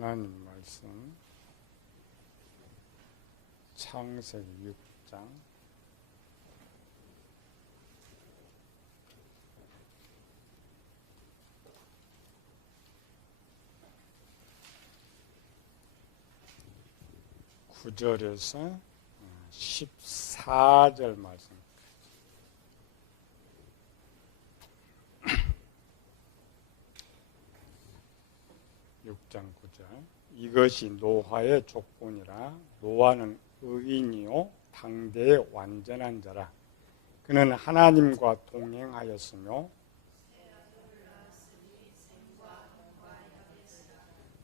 하나님 말씀 창세기 6장 9절에서 14절 말씀. (6장 9절) 이것이 노아의 조건이라. 노아는 의인이요 당대의 완전한 자라. 그는 하나님과 동행하였으며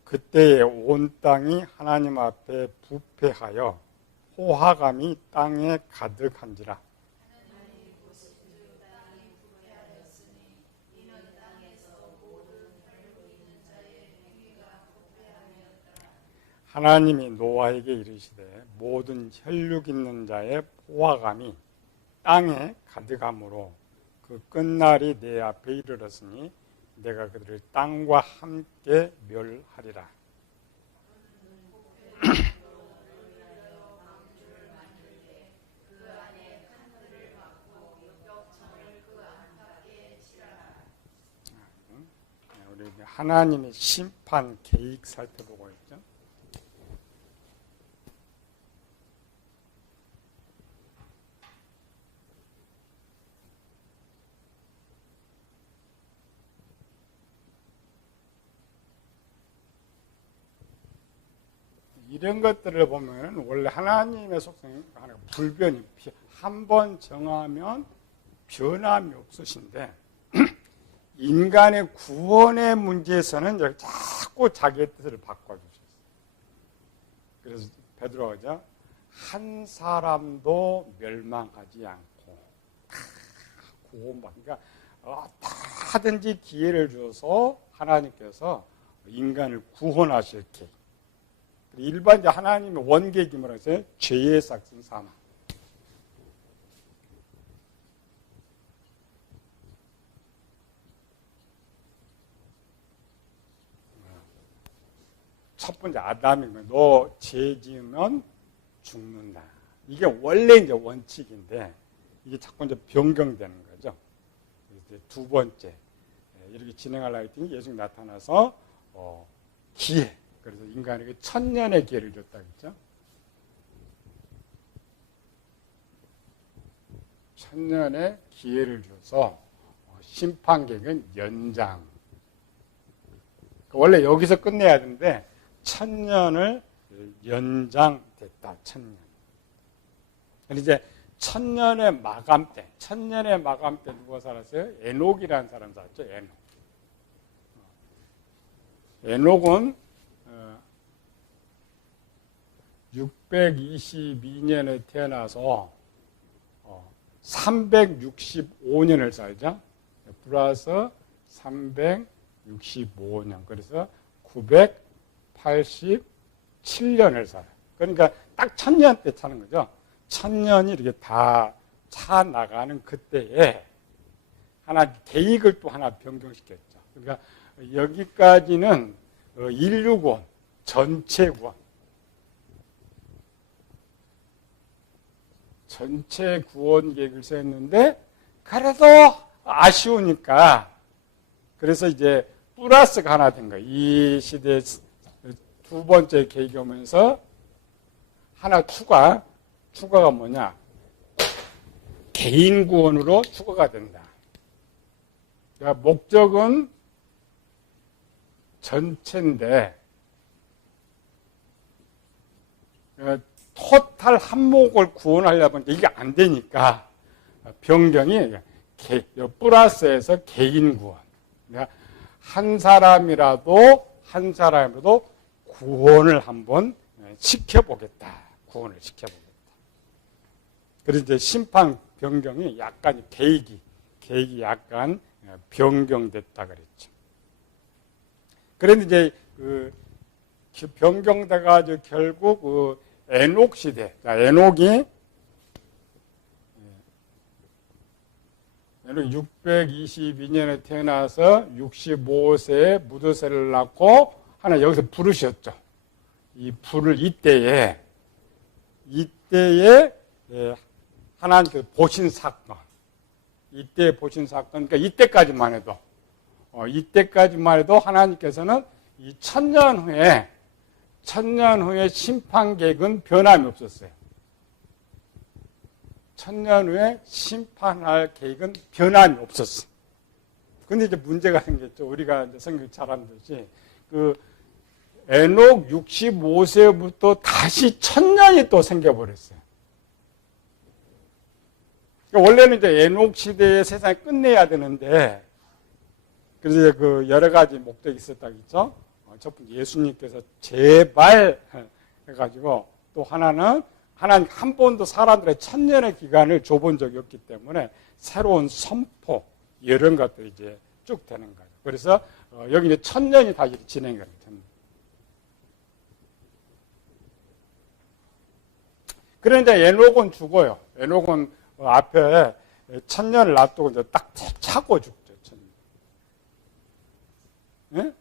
그때에 온 땅이 하나님 앞에 부패하여 호화감이 땅에 가득한지라. 하나님이 노아에게 이르시되 모든 혈육 있는 자의 포화감이 땅에 가득하므로 그 끝날이 내 앞에 이르렀으니 내가 그들을 땅과 함께 멸하리라. 우리 하나님의 심판 계획 살펴보고 있죠. 이런 것들을 보면 원래 하나님의 속성이 불변이 한 번 정하면 변함이 없으신데 인간의 구원의 문제에서는 자꾸 자기의 뜻을 바꿔주셨어요. 그래서 베드로가 그죠? 한 사람도 멸망하지 않고 구원받으니까 다든지 기회를 줘서 하나님께서 인간을 구원하실 계획. 일반적으로 하나님의 원계획이 뭐라고 했어요? 죄의 삭슨 사망. 첫 번째 아담이면 너 죄 지으면 죽는다. 이게 원래 이제 원칙인데 이게 자꾸 이제 변경되는 거죠. 이제 두 번째 이렇게 진행하려고 했더니 예수님이 나타나서 기회. 그래서 인간에게 1000년의 기회를 줬다 그랬죠. 1000년의 기회를 줘서 심판계획은 연장. 원래 여기서 끝내야 되는데 1000년을 연장됐다. 1000년. 이제 1000년의 마감 때, 1000년의 마감 때 누가 살았어요? 에녹이라는 사람 살았죠. 에녹은 622년에 태어나서 365년을 살죠. 플러스 365년. 그래서 987년을 살아요. 그러니까 딱 1000년 때 차는 거죠. 1000년이 이렇게 다 차 나가는 그때에 하나 계획을 또 하나 변경시켰죠. 그러니까 여기까지는 인류 구원, 전체 구원. 전체 구원 계획을 세웠는데 그래도 아쉬우니까 그래서 이제 플러스가 하나 된 거예요. 이 시대의 두 번째 계획이 오면서 하나 추가가 뭐냐? 개인 구원으로 추가가 된다. 그러니까 목적은 전체인데 토탈 한목을 구원하려면 이게 안 되니까 변경이 플러스에서 개인 구원. 그러니까 한 사람이라도 구원을 한번 시켜보겠다. 구원을 시켜보겠다. 그래서 이제 심판 변경이 약간 계획이 약간 변경됐다 그랬죠. 그런데 이제 변경돼가지고 결국 에녹 시대. 자, 에녹이 622년에 태어나서 65세에 무드셀을 낳고 하나 여기서 부르셨죠. 이 불을 이때에 하나님께서 보신 사건, 이때 보신 사건, 그러니까 이때까지만 해도 하나님께서는 이 천년 후에 심판 계획은 변함이 없었어요. 천년 후에 심판할 계획은 변함이 없었어요. 근데 이제 문제가 생겼죠. 우리가 이제 성경 잘 알듯이 에녹 65세부터 다시 천년이 또 생겨버렸어요. 그러니까 원래는 이제 에녹 시대의 세상을 끝내야 되는데, 그래서 여러 가지 목적이 있었다고 했죠. 첫 번째 예수님께서 제발 해가지고, 또 하나님 한 번도 사람들의 천년의 기간을 줘본 적이 없기 때문에 새로운 선포, 이런 것들이 이제 쭉 되는 거죠. 그래서 여기 이제 천년이 다시 진행이 됩니다. 그런데 에녹은 죽어요. 에녹은 앞에 천년을 놔두고 이제 딱 차고 죽죠. 예?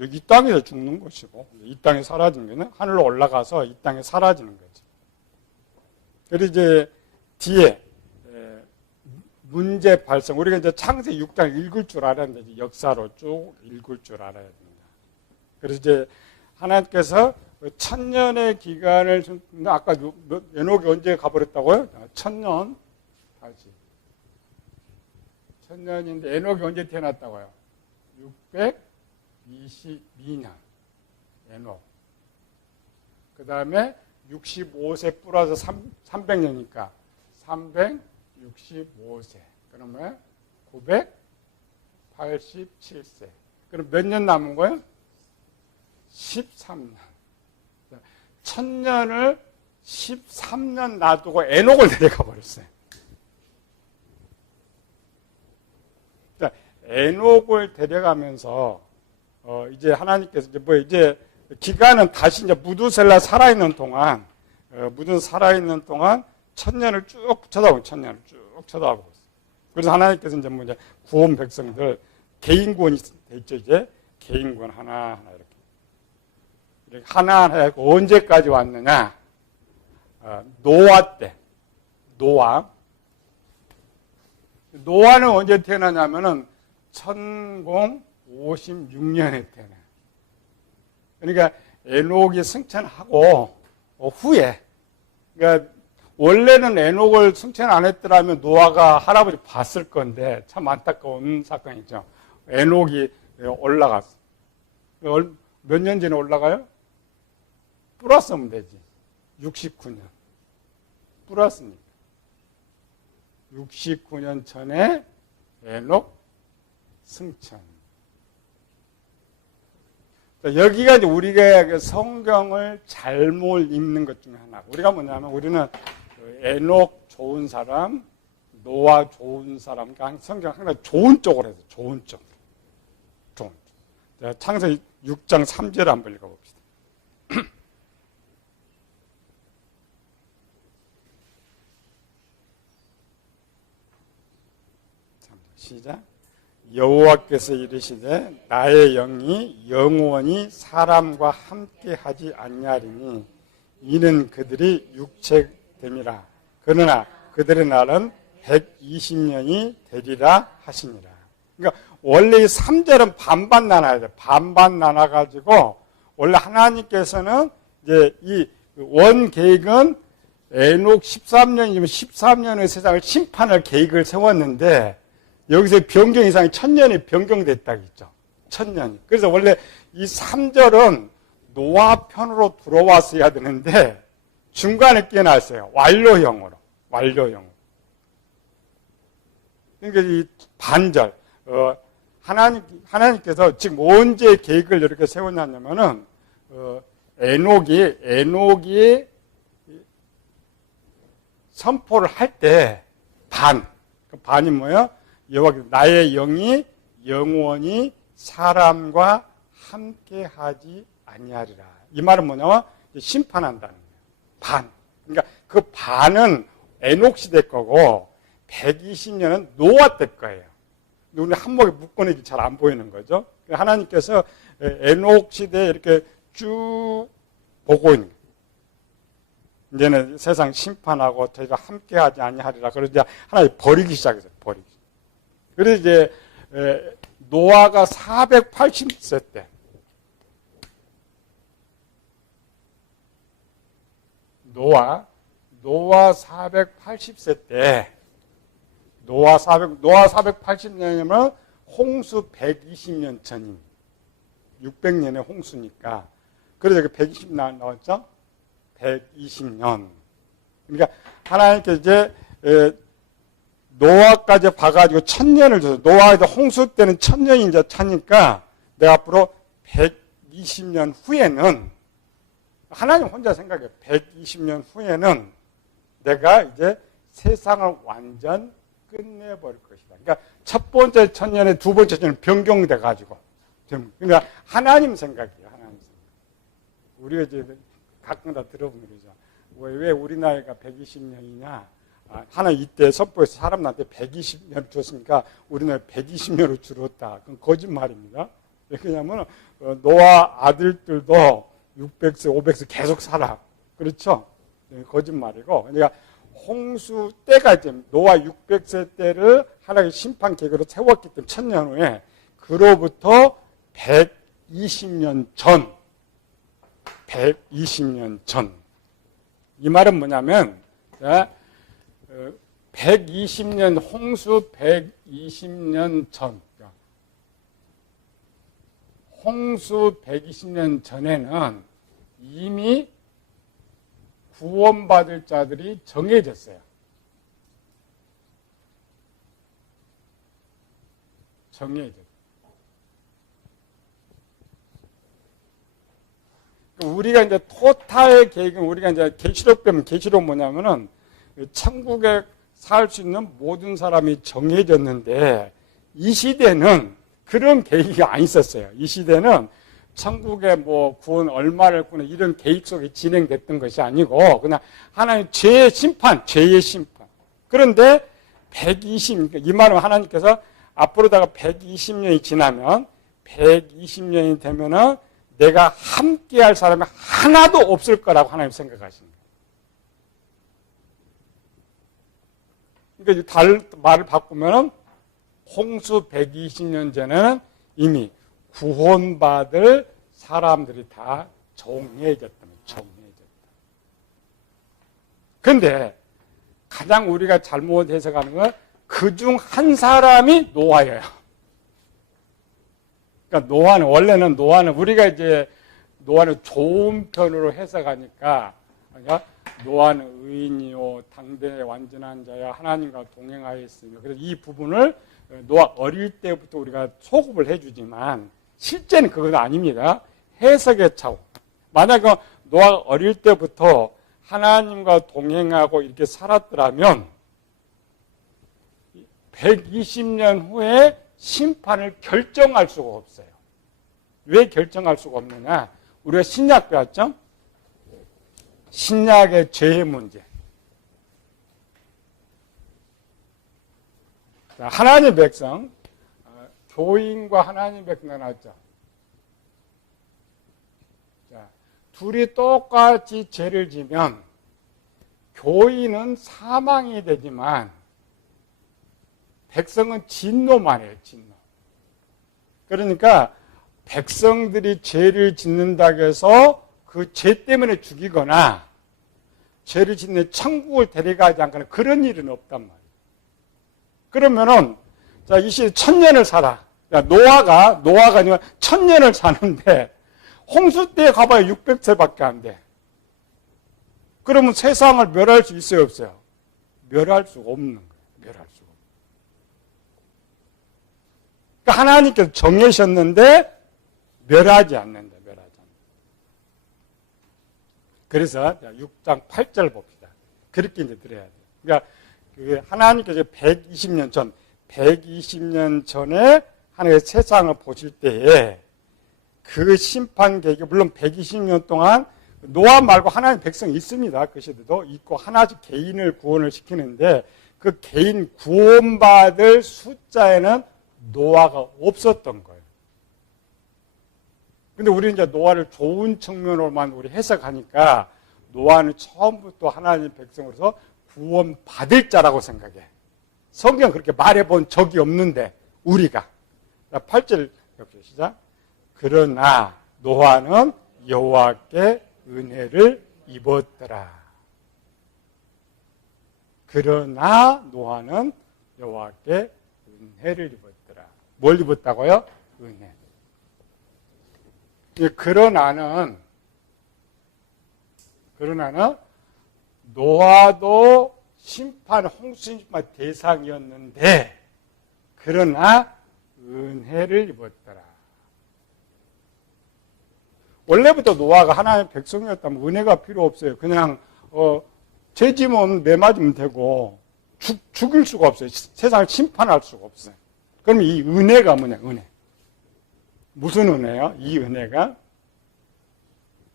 여기 이 땅에서 죽는 것이고, 이 땅에 사라진 거는 하늘로 올라가서 이 땅에 사라지는 거죠. 그리고 이제 뒤에 문제 발생. 우리가 이제 창세기 6장 읽을 줄 알아야 되는데, 역사로 쭉 읽을 줄 알아야 됩니다. 그래서 이제 하나님께서 천년의 기간을, 아까 에녹이 언제 가버렸다고요? 천년. 다시. 천년인데, 에녹이 언제 태어났다고요? 622년. 에녹. 그 다음에 65세 플러스 300년이니까 365세. 그러면 987세. 그럼 몇 년 남은 거예요? 13년. 천년을 13년 놔두고 에녹을 데려가 버렸어요. 에녹을 데려가면서 이제 하나님께서 이제 기간은 다시 이제 무두셀라 살아있는 동안 천년을 쭉 쳐다보고 있어요. 그래서 하나님께서 이제 구원 백성들 개인 구원이 돼 있죠. 이제 개인 구원 하나 이렇게 하나하나 해고 언제까지 왔느냐? 노아 때. 노아는 언제 태어나냐면은 1056년에 태어나요. 그러니까 에녹이 승천하고 후에, 그러니까 원래는 에녹을 승천 안 했더라면 노아가 할아버지 봤을 건데 참 안타까운 사건이죠. 에녹이 올라갔어. 몇 년 전에 올라가요? 플러스면 되지. 69년. 플러스니까. 69년 전에 에녹 승천. 여기가 이제 우리가 성경을 잘못 읽는 것 중에 하나. 우리가 뭐냐면 우리는 에녹 좋은 사람, 노아 좋은 사람, 성경 항상 좋은 쪽으로 해서 좋은 쪽. 창세기 6장 3절 한번 읽어봅시다. 시작. 여호와께서 이르시되 나의 영이 영원히 사람과 함께하지 아니하리니 이는 그들이 육체됨이라. 그러나 그들의 날은 120년이 되리라 하시니라. 그러니까 원래 이 3절은 반반 나눠야 돼. 반반 나눠가지고 원래 하나님께서는 이제 이 원 계획은 에녹 13년이면 13년의 세상을 심판할 계획을 세웠는데 여기서 변경 이상이 1000년이 변경됐다겠죠. 1000년이. 그래서 원래 이 3절은 노아 편으로 들어왔어야 되는데 중간에 깨놨어요. 완료형으로. 그러니까 이 반절. 하나님께서 지금 언제 계획을 이렇게 세웠냐면은 에녹이 선포를 할 때 그 반이 뭐예요? 여호와께서 나의 영이 영원히 사람과 함께하지 아니하리라. 이 말은 뭐냐면 심판한다는 거예요. 반. 그러니까 그 반은 에녹 시대 거고 120년은 노아 때 거예요. 우리 한목에 묶어내기 잘 안 보이는 거죠. 하나님께서 에녹 시대에 이렇게 쭉 보고 있는 거예요. 이제는 세상 심판하고 저희가 함께하지 아니하리라. 그래서 이제 하나님 버리기 시작했어요. 버리기. 그래서 이제 노아가 480세 때 노아 480세 때 노아 480년이면 홍수 120년 전인 600년의 홍수니까 그래서 120 나왔죠? 120년. 그러니까 하나님께 이제 노아까지 봐가지고 1000년을 줬어요. 노아에도 홍수 때는 1000년이 이제 차니까 내가 앞으로 120년 후에는 하나님 혼자 생각해요. 120년 후에는 내가 이제 세상을 완전 끝내버릴 것이다. 그러니까 첫 번째 1000년에 두 번째 1000년은 변경돼가지고. 그러니까 하나님 생각이에요. 하나님 생각. 우리가 이제 가끔 다 들어보면 그러죠. 왜 우리 나이가 120년이냐? 하나님 이때 선포에서 사람한테 120년 줬으니까 우리나라 120년으로 줄었다. 그건 거짓말입니다. 왜냐하면 노아 아들들도 600세, 500세 계속 살아. 그렇죠? 거짓말이고. 그러니까 홍수 때가 이제 노아 600세 때를 하나님의 심판 계획으로 세웠기 때문에 1000년 후에 그로부터 120년 전 120년 전. 이 말은 뭐냐면 120년 홍수 120년 전. 홍수 120년 전에는 이미 구원받을 자들이 정해졌어요. 정해졌어요. 우리가 이제 토탈 계획은 우리가 이제 계시록 배우면 계시록 뭐냐면은 천국에 살 수 있는 모든 사람이 정해졌는데 이 시대는 그런 계획이 안 있었어요. 이 시대는 천국에 뭐 구원 얼마를 꾸는 이런 계획 속에 진행됐던 것이 아니고 그냥 하나님 죄의 심판. 그런데 120, 이 말은 하나님께서 앞으로다가 120년이 지나면 120년이 되면은 내가 함께 할 사람이 하나도 없을 거라고 하나님 생각하시는 거예요. 그러니까 말을 바꾸면은 홍수 120년 전에는 이미 구원받을 사람들이 다 정해졌다. 그런데 가장 우리가 잘못 해석하는 건 그중 한 사람이 노아예요. 그러니까 원래는 우리가 이제 노아는 좋은 편으로 해석하니까 노아는 의인이요 당대의 완전한 자야 하나님과 동행하였으며 그래서 이 부분을 노아 어릴 때부터 우리가 소급을 해주지만 실제는 그건 아닙니다. 해석의 차원. 만약에 노아가 어릴 때부터 하나님과 동행하고 이렇게 살았더라면 120년 후에 심판을 결정할 수가 없어요. 왜 결정할 수가 없느냐? 우리가 신약 배웠죠? 신약의 죄의 문제. 자, 하나님의 백성, 교인과 하나님의 백성 나왔죠? 자, 둘이 똑같이 죄를 지면 교인은 사망이 되지만 백성은 진노만 해요, 진노. 그러니까 백성들이 죄를 짓는다고 해서 그 죄 때문에 죽이거나 죄를 짓는 천국을 데려가지 않거나 그런 일은 없단 말이에요. 그러면은 자, 이 시대 1000년을 살아. 노아가 아니면 1000년을 사는데 홍수 때 가봐야 600세밖에 안 돼. 그러면 세상을 멸할 수 있어요, 없어요? 멸할 수가 없는 거예요. 멸할 수가 없는. 그러니까 하나님께서 정하셨는데 멸하지 않는다. 그래서 6장 8절 봅시다. 그렇게 이제 들어야 돼요. 그러니까 하나님께서 120년 전에 하나님의 세상을 보실 때에 그 심판 계획이 물론 120년 동안 노아 말고 하나님 백성이 있습니다. 그 시대도 있고 하나씩 개인을 구원을 시키는데 그 개인 구원받을 숫자에는 노아가 없었던 거예요. 근데 우리 이제 노아를 좋은 측면으로만 우리 해석하니까 노아는 처음부터 하나님 백성으로서 구원 받을 자라고 생각해. 성경 그렇게 말해본 적이 없는데 우리가 8절 옆에 시작. 그러나 노아는 여호와께 은혜를 입었더라. 그러나 노아는 여호와께 은혜를 입었더라. 뭘 입었다고요? 은혜. 그러나는 노아도 심판, 홍수 심판 대상이었는데 그러나 은혜를 입었더라. 원래부터 노아가 하나님의 백성이었다면 은혜가 필요 없어요. 그냥 죄 지면 매 맞으면 되고 죽일 수가 없어요. 세상을 심판할 수가 없어요. 그럼 이 은혜가 뭐냐? 은혜. 무슨 은혜요? 이 은혜가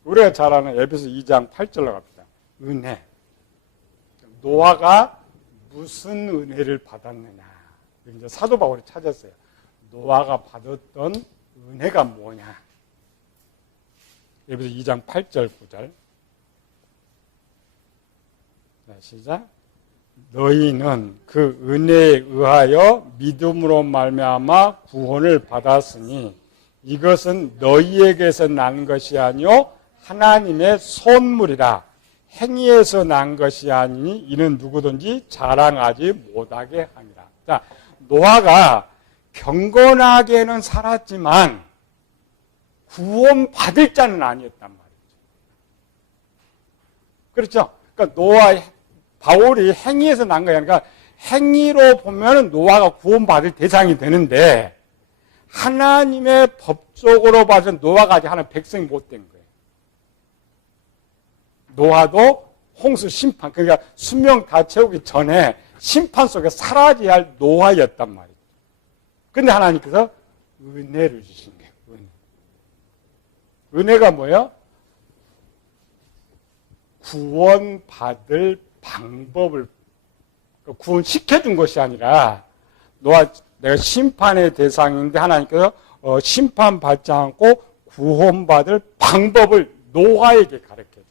우리가 잘 아는 에베소 2장 8절로 갑니다. 은혜. 노아가 무슨 은혜를 받았느냐? 이제 사도 바울이 찾았어요. 노아가 받았던 은혜가 뭐냐? 에베소 2장 8절 9절. 자, 시작. 너희는 그 은혜에 의하여 믿음으로 말미암아 구원을 받았으니 이것은 너희에게서 난 것이 아니요 하나님의 선물이라. 행위에서 난 것이 아니니 이는 누구든지 자랑하지 못하게 함이라. 자, 노아가 경건하게는 살았지만 구원받을 자는 아니었단 말이죠. 그렇죠? 그러니까 바울이 행위에서 난 거야. 그러니까 행위로 보면 노아가 구원받을 대상이 되는데 하나님의 법적으로 봐서 노아가 아직 하나님 백성이 못 된 거예요. 노아도 홍수 심판, 그러니까 수명 다 채우기 전에 심판 속에 사라져야 할 노아였단 말이죠. 그런데 하나님께서 은혜를 주신 거예요. 은혜가 뭐예요? 구원받을 방법을 구원시켜준 것이 아니라 내가 심판의 대상인데 하나님께서 심판받지 않고 구원받을 방법을 노아에게 가르쳐준 거예요.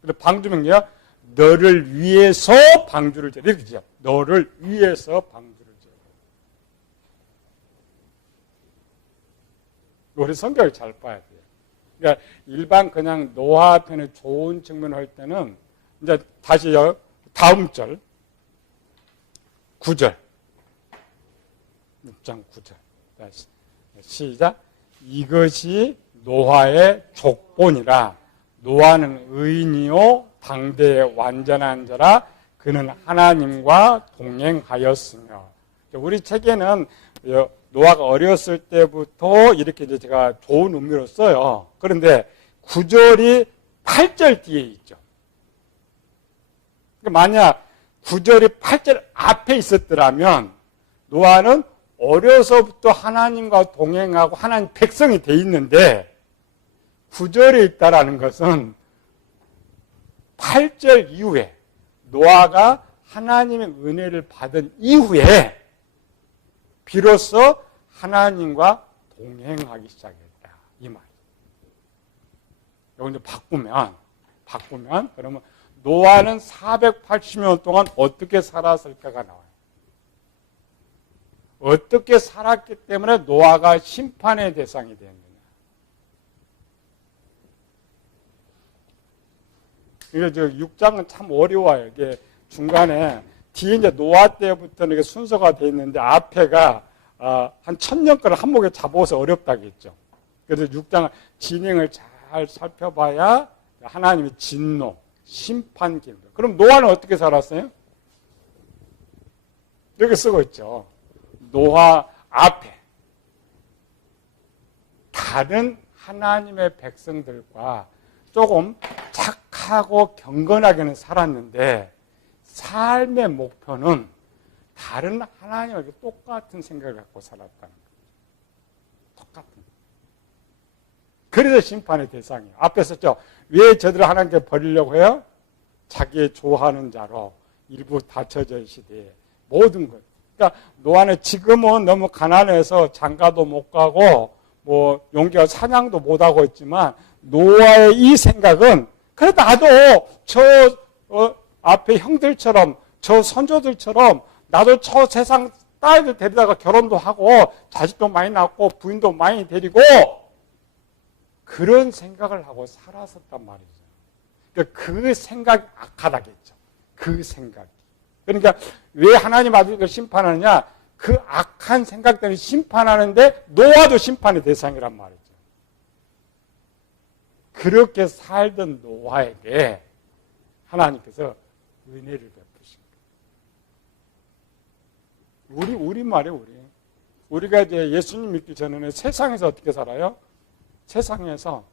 그래서 방주명이요. 너를 위해서 방주를 지어. 이렇게 지어. 너를 위해서 방주를 지어. 우리 성경을 잘 봐야 돼요. 그러니까 일반 그냥 노아 편의 좋은 측면을 할 때는 이제 다시요. 다음 절 9절 6장 9절 다시 시작. 이것이 노아의 족본이라. 노아는 의인이요 당대의 완전한 자라. 그는 하나님과 동행하였으며. 우리 책에는 노아가 어렸을 때부터 이렇게 이제 제가 좋은 의미로 써요. 그런데 9절이 8절 뒤에 있죠. 만약 9절이 8절 앞에 있었더라면 노아는 어려서부터 하나님과 동행하고 하나님 백성이 돼 있는데 9절에 있다라는 것은 8절 이후에 노아가 하나님의 은혜를 받은 이후에 비로소 하나님과 동행하기 시작했다. 이 말이에요. 이걸 이제 바꾸면 그러면 노아는 480년 동안 어떻게 살았을까가 나와요. 어떻게 살았기 때문에 노아가 심판의 대상이 되었느냐. 이게 6장은 참 어려워요. 이게 중간에 뒤에 이제 노아 때부터는 이게 순서가 되어 있는데 앞에가 한 1000년 거를 한목에 잡아서 어렵다겠죠. 그래서 6장 진행을 잘 살펴봐야 하나님의 진노, 심판 기능. 그럼 노아는 어떻게 살았어요? 여기 쓰고 있죠. 노아 앞에 다른 하나님의 백성들과 조금 착하고 경건하게는 살았는데 삶의 목표는 다른 하나님과 똑같은 생각을 갖고 살았다는 거예요. 똑같은. 그래서 심판의 대상이에요. 앞에 썼죠. 왜 저들을 하나님께 버리려고 해요? 자기의 좋아하는 자로 일부 닫혀져 있을 시대에 모든 것. 그러니까 노아는 지금은 너무 가난해서 장가도 못 가고 뭐 용기가 사냥도 못하고 있지만 노아의 이 생각은 그래 나도 저 앞에 형들처럼 저 선조들처럼 나도 저 세상 딸들 데리다가 결혼도 하고 자식도 많이 낳고 부인도 많이 데리고 그런 생각을 하고 살았었단 말이죠. 그러니까 그 생각이 악하다겠죠. 그 생각이. 그러니까 왜 하나님 아들을 심판하느냐? 그 악한 생각 때문에 심판하는데 노아도 심판의 대상이란 말이죠. 그렇게 살던 노아에게 하나님께서 은혜를 베푸신 거예요. 우리 말이에요, 우리. 우리가 이제 예수님 믿기 전에는 세상에서 어떻게 살아요? 세상에서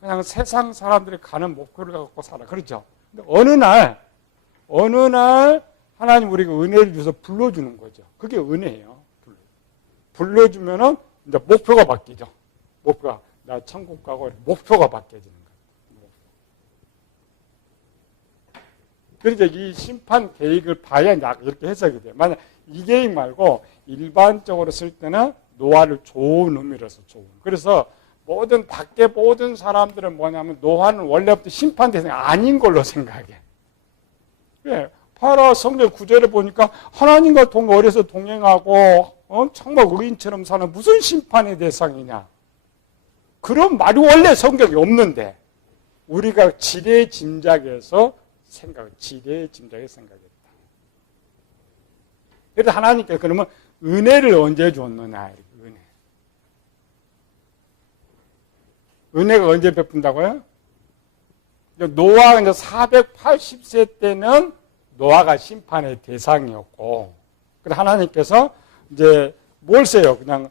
그냥 세상 사람들이 가는 목표를 갖고 살아. 그렇죠? 근데 어느 날 하나님 우리가 은혜를 줘서 불러주는 거죠. 그게 은혜예요. 불러주면은 이제 목표가 바뀌죠. 목표가 나 천국 가고 목표가 바뀌어지는 거예요. 그러니까 이 심판 계획을 봐야 이렇게 해석이 돼요. 만약 이 계획 말고 일반적으로 쓸 때는 노아를 좋은 의미로서 좋은. 그래서 밖에 모든 사람들은 뭐냐면 노아는 원래부터 심판 대상이 아닌 걸로 생각해. 예, 파라 성경 9절에 보니까 하나님과 어려서 동행하고 정말 의인처럼 사는 무슨 심판의 대상이냐. 그런 말이 원래 성경에 없는데 우리가 지레 짐작해서 생각했다. 그래서 하나님께서 그러면 은혜를 언제 줬느냐. 은혜가 언제 베푼다고요? 노아가 이제 480세 때는 노아가 심판의 대상이었고, 그래서 하나님께서 이제 뭘 세요? 그냥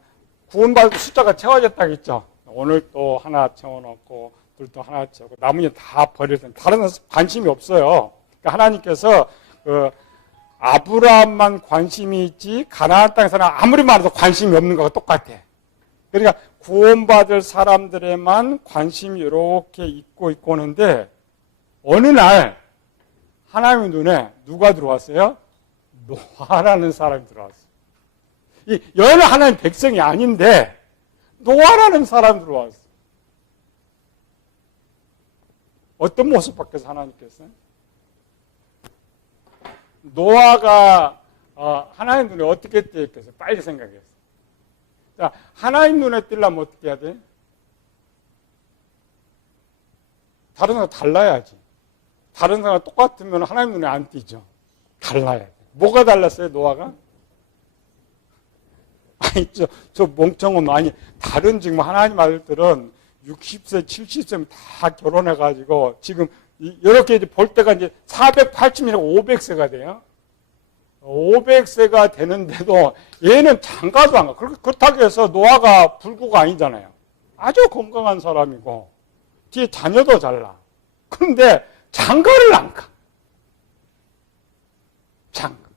구원받은 숫자가 채워졌다겠죠. 오늘 또 하나 채워놓고, 둘 또 하나 채우고, 나머지 다 버릴 때 다른 관심이 없어요. 그러니까 하나님께서 아브라함만 관심이 있지, 가나안 땅에 사는 아무리 많아도 관심이 없는 거가 똑같아. 그러니까 구원받을 사람들에만 관심이 이렇게 있고 오는데 어느 날 하나님의 눈에 누가 들어왔어요? 노아라는 사람이 들어왔어요. 이 여러 하나님 백성이 아닌데 노아라는 사람이 들어왔어요. 어떤 모습 밖에서 하나님께서? 노아가 하나님 눈에 어떻게 띄었겠어요? 빨리 생각했어요. 자, 하나님 눈에 띄려면 어떻게 해야 돼? 다른 사람 달라야지. 다른 사람 똑같으면 하나님 눈에 안 띄죠. 달라야 돼. 뭐가 달랐어요, 노아가? 아니, 저 멍청은 아니, 다른 지금 하나님 아들들은 60세, 70세면 다 결혼해가지고 지금 이렇게 이제 볼 때가 이제 480이라고 500세가 돼요. 500세가 되는데도 얘는 장가도 안 가. 그렇다고 해서 노아가 불구가 아니잖아요. 아주 건강한 사람이고 뒤에 자녀도 잘 나. 그런데 장가를 안 가. 장가.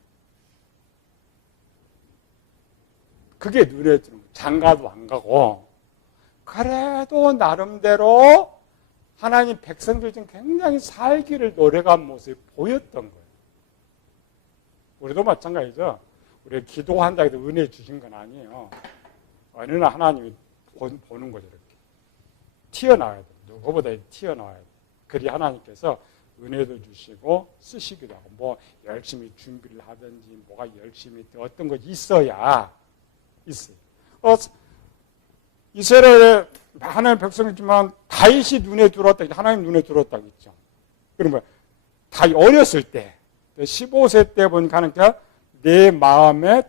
그게 눈에 들어요. 장가도 안 가고 그래도 나름대로 하나님 백성들 중 굉장히 살기를 노력한 모습이 보였던 거예요. 우리도 마찬가지죠. 우리 기도한다 해도 은혜 주신 건 아니에요. 어느 날 하나님이 보는 거죠. 이렇게. 튀어나와야 돼요. 누구보다 튀어나와야 돼요. 그리 하나님께서 은혜도 주시고 쓰시기도 하고 뭐 열심히 준비를 하든지 뭐가 열심히 어떤 것이 있어야 있어요. 이스라엘에 하나님 백성이지만 다윗이 눈에 들어왔다. 하나님 눈에 들어왔다 했죠. 그러면 다윗 어렸을 때 15세 때 보니까 하니까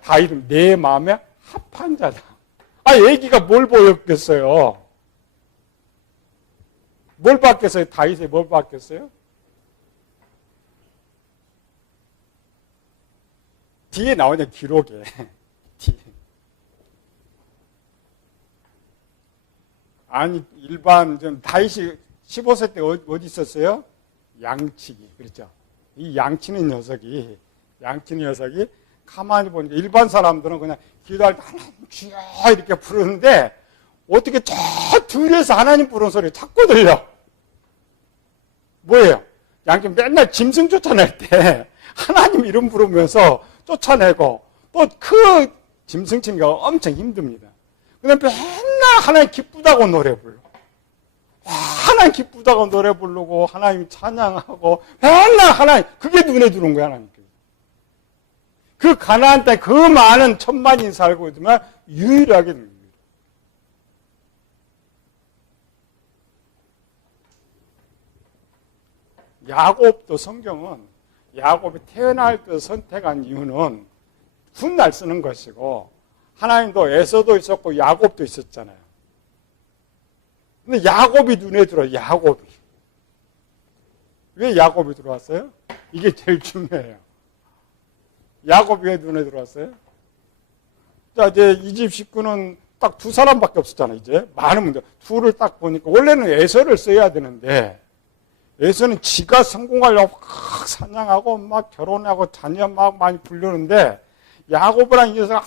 다윗은 내 마음에 합한 자다. 애기가 뭘 보였겠어요? 뭘 봤겠어요? 다윗이 뭘 봤겠어요? 뒤에 나오냐 기록에. 뒤에. 아니 일반 좀 다윗이 15세 때 어디 있었어요? 양치기. 그렇죠? 이 양치는 녀석이 가만히 보니까 일반 사람들은 그냥 기도할 때 하나님 주여 이렇게 부르는데 어떻게 저 둘에서 하나님 부르는 소리가 자꾸 들려. 뭐예요? 양치 맨날 짐승 쫓아낼 때 하나님 이름 부르면서 쫓아내고 또 그 짐승 치기가 엄청 힘듭니다. 근데 맨날 맨날 하나님 기쁘다고 노래 불러. 하나님 기쁘다고 노래 부르고 하나님 찬양하고 맨날 하나님 그게 눈에 들어온 거야. 하나님. 그 가나안 땅에 그 많은 천만인이 살고 있지만 유일하게 야곱도 성경은 야곱이 태어날 때 선택한 이유는 훗날 쓰는 것이고 하나님도 에서도 있었고 야곱도 있었잖아요. 근데 야곱이 눈에 들어요. 야곱이. 왜 야곱이 들어왔어요? 이게 제일 중요해요. 야곱이 왜 눈에 들어왔어요? 자, 이제 이 집 식구는 딱 두 사람밖에 없었잖아요. 이제 많은 분들 둘을 딱 보니까 원래는 에서를 써야 되는데 에서는 지가 성공하려고 막 사냥하고 막 결혼하고 자녀 막 많이 부르는데 야곱이라는 이 녀석은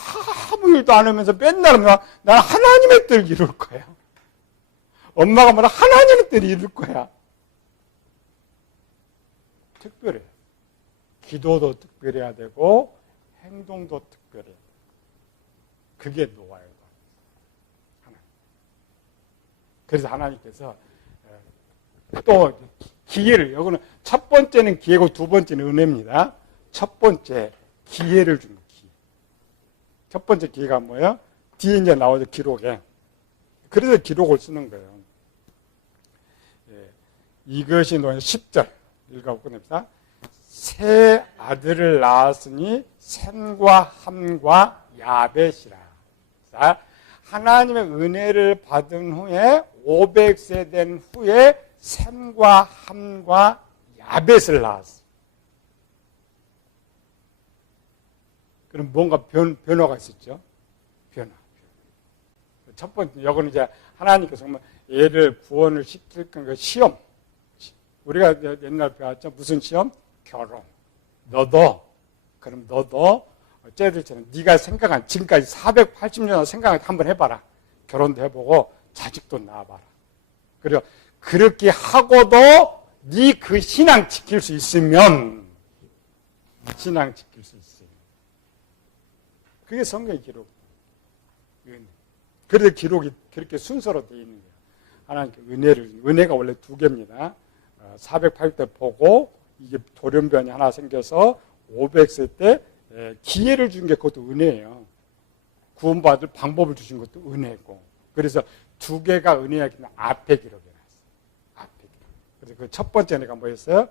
아무 일도 안 하면서 맨날 나는 하나님의 뜻을 이룰 거야. 엄마가 뭐라 하나님의 뜻을 이룰 거야. 특별해. 기도도 특별해야 되고 행동도 특별해. 그게 노아예요. 그래서 하나님께서 또 기회를, 여기는 첫 번째는 기회고 두 번째는 은혜입니다. 첫 번째 기회를 준 기회. 첫 번째 기회가 뭐예요? 뒤에 이제 나오죠, 기록에. 그래서 기록을 쓰는 거예요. 이것이 노아 10절 읽어보고 끝냅시다. 세 아들을 낳았으니 셈과 함과 야벳이라. 자, 하나님의 은혜를 받은 후에 500세 된 후에 셈과 함과 야벳을 낳았어. 그럼 뭔가 변화가 있었죠. 변화. 첫 번째, 여기는 이제 하나님께서 정말 얘를 구원을 시킬 건 시험. 우리가 옛날 배웠죠. 무슨 시험? 결혼. 그럼 너도 쟤들처럼 네가 생각한 지금까지 480년 생각을 한번 해봐라. 결혼도 해보고 자식도 낳아봐라. 그리고 그렇게 하고도 네 그 신앙 지킬 수 있으면 그게 성경의 기록. 그래서 기록이 그렇게 순서로 되어 있는 거예요. 하나님께 은혜가 원래 두 개입니다. 480대 보고 이게 돌연변이 하나 생겨서 500세 때 기회를 준 게 그것도 은혜예요. 구원받을 방법을 주신 것도 은혜고. 그래서 두 개가 은혜였기 때문에 앞에 기록이 났어요. 앞에 기록. 그래서 그 첫 번째 내가 뭐였어요?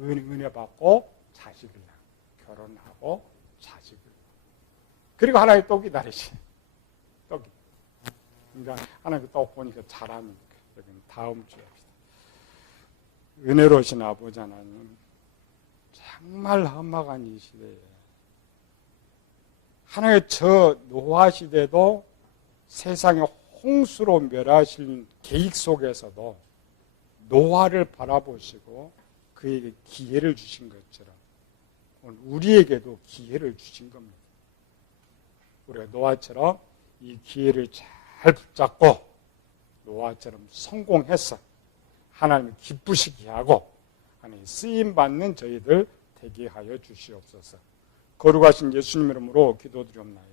은혜 받고 자식을 낳고 결혼하고 자식을 낳고. 그리고 하나님 또 기다리시. 또 그러니까 하나님 또 보니까 잘하니까. 여기는 다음 주에 합시다. 은혜로우신 아버지 하나님, 정말 험악한 이 시대에 하나님의 저 노아 시대도 세상의 홍수로 멸하실 계획 속에서도 노아를 바라보시고 그에게 기회를 주신 것처럼 오늘 우리에게도 기회를 주신 겁니다. 우리가 노아처럼 이 기회를 잘 붙잡고 노아처럼 성공해서 하나님을 기쁘시게 하고 하나님 쓰임받는 저희들 되게 하여 주시옵소서. 거룩하신 예수님 이름으로 기도드리옵나이다.